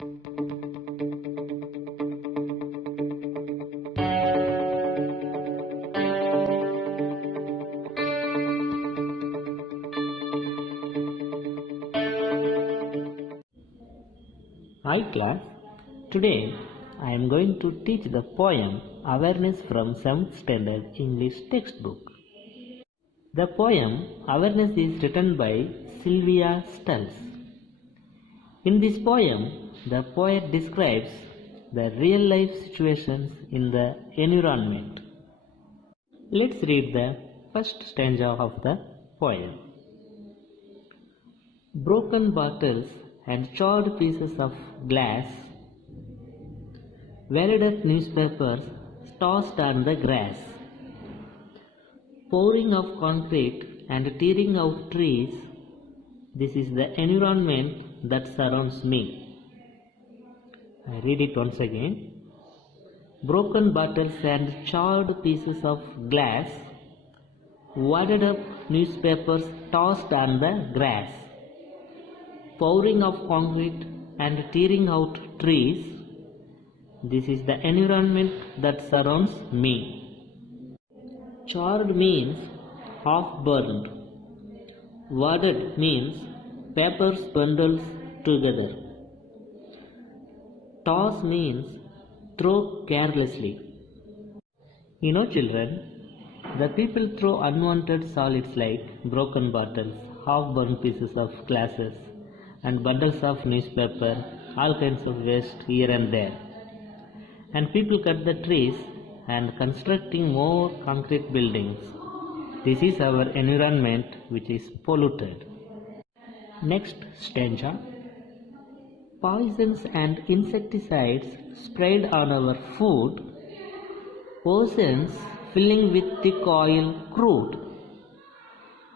Hi class, today I am going to teach the poem Awareness from 7th Standard English textbook. The poem Awareness is written by Sylvia Stults. In this poem, the poet describes the real life situations in the environment. Let's read the first stanza of the poem. Broken bottles and charred pieces of glass, wadded up newspapers tossed on the grass, pouring of concrete and tearing out trees, this is the environment that surrounds me. I read it once again. Broken bottles and charred pieces of glass, wadded up newspapers tossed on the grass, pouring of concrete and tearing out trees, this is the environment that surrounds me. Charred means half burned. Wadded means papers bundles together. Toss means throw carelessly. You know children, the people throw unwanted solids like broken bottles, half burned pieces of glasses, and bundles of newspaper, all kinds of waste here and there. And people cut the trees and constructing more concrete buildings. This is our environment which is polluted. Next stanza. Poisons and insecticides sprayed on our food, oceans filling with thick oil crude,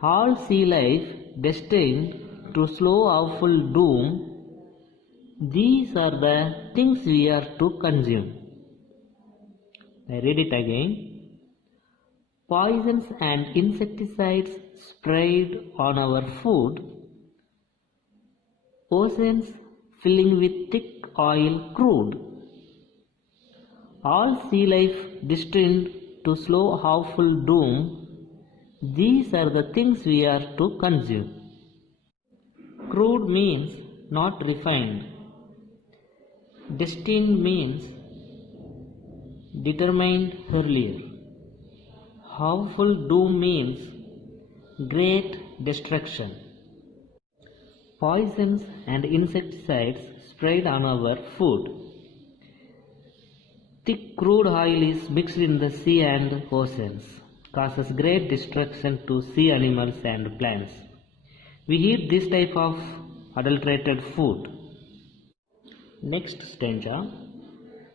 all sea life destined to slow awful doom, these are the things we are to consume. I read it again. Poisons and insecticides sprayed on our food, oceans filling with thick oil crude, all sea life destined to slow awful doom, these are the things we are to consume. Crude means not refined. Destined means determined earlier. Awful doom means great destruction. Poisons and insecticides sprayed on our food. Thick crude oil is mixed in the sea and oceans, causes great destruction to sea animals and plants. We eat this type of adulterated food. Next stanza.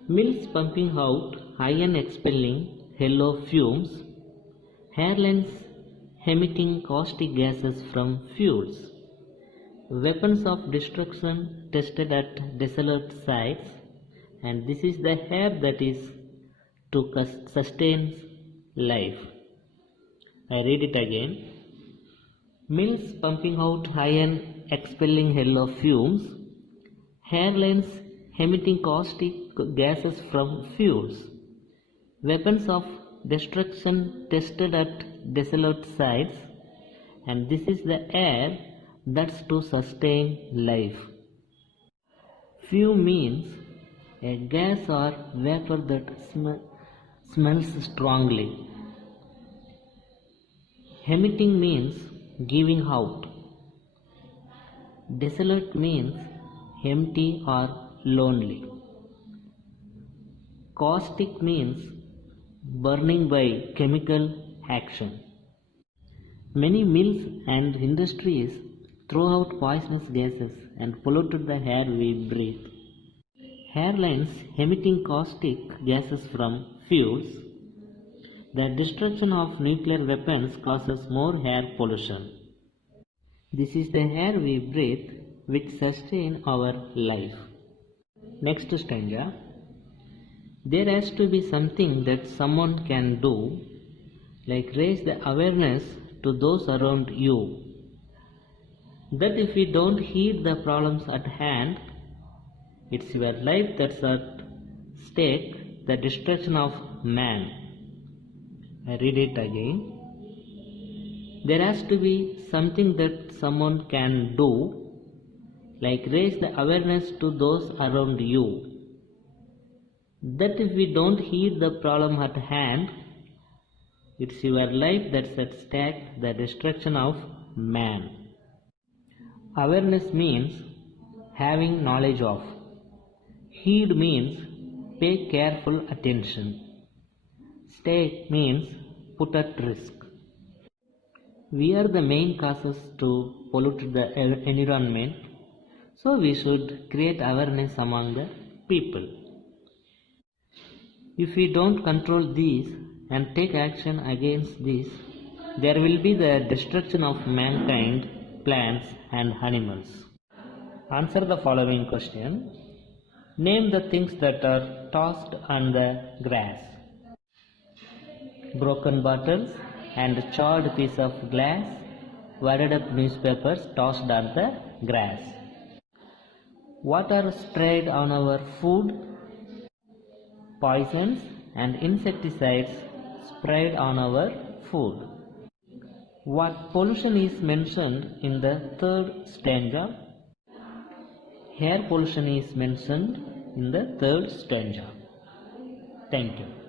Mills pumping out iron expelling yellow fumes, airlines emitting caustic gases from fuels, weapons of destruction tested at desolate sites, and this is the air that is to sustain life. I read it again. Mills pumping out iron expelling yellow fumes, airlines emitting caustic gases from fuels, weapons of destruction tested at desolate sites, and this is the air that's to sustain life. Fume means a gas or vapor that smells strongly. Emitting means giving out. Desolate means empty or lonely. Caustic means burning by chemical action. Many mills and industries throw out poisonous gases and polluted the air we breathe. Airlines emitting caustic gases from fuels. The destruction of nuclear weapons causes more air pollution. This is the air we breathe which sustain our life. Next stanza. There has to be something that someone can do, like raise the awareness to those around you, that if we don't heed the problems at hand, It's your life that's at stake, the destruction of man. I read it again. There has to be something that someone can do, like raise the awareness to those around you, that if we don't heed the problem at hand, it's your life that's at stake, the destruction of man. Awareness means having knowledge of. Heed means pay careful attention. Stake means put at risk. We are the main causes to pollute the environment, so we should create awareness among the people. If we don't control these and take action against these, there will be the destruction of mankind, plants and animals. Answer the following question. Name the things that are tossed on the grass. Broken bottles and charred piece of glass, wadded up newspapers tossed on the grass. What are sprayed on our food? Poisons and insecticides sprayed on our food. What pollution is mentioned in the third stanza? Air pollution is mentioned in the third stanza. Thank you.